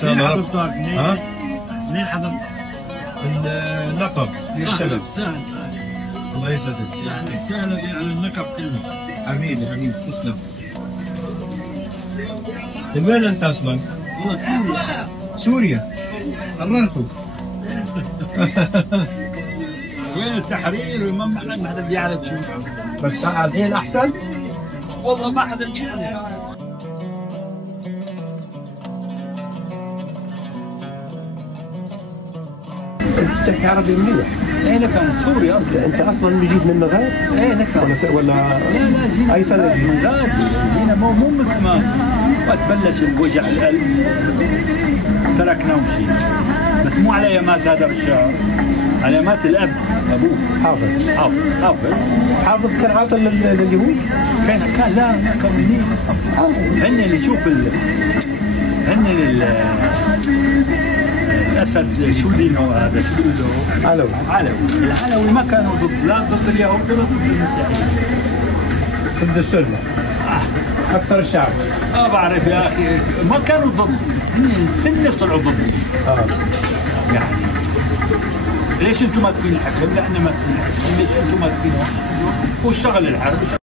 شاء الله. منين حضرتك؟ منين حضرتك؟ النقب في السلف. سهل. الله يسعدك. يعني سهل على النقب كله. حبيبي تسلم. من وين انت اصلا؟ والله سوريا. سوريا. قررتوا. وين التحرير وما حدا بيعرف شيء. بس الحين احسن؟ والله ما حدا بيعرف. تحكي عربي منيح. ايه نكم سوريا اصلا. انت اصلا بيجيك من مغاد؟ ايه نكم. ولا لا جينا اي سنه جيت؟ من غادي. جينا مو مسلمان. وقت بلش الوجع القلب تركنا ومشينا. بس مو على ايامات هذا الشهر، على ايامات الاب ابوه. حافظ كان عاطل لليهود؟ كان لا كان منين هن اللي شوف هن الاسد شو دينه هذا شو له؟ العلوي ما كانوا لا ضد اليهود ولا ضد المسيحيين. ضد السنه. اكثر الشعب. بعرف يا اخي ما كانوا ضد، هن السنه طلعوا ضد. يعني ليش انتم ماسكين الحكم؟ لان ماسكين الحكم، ليش انتم ماسكينه؟ واشتغل الحرب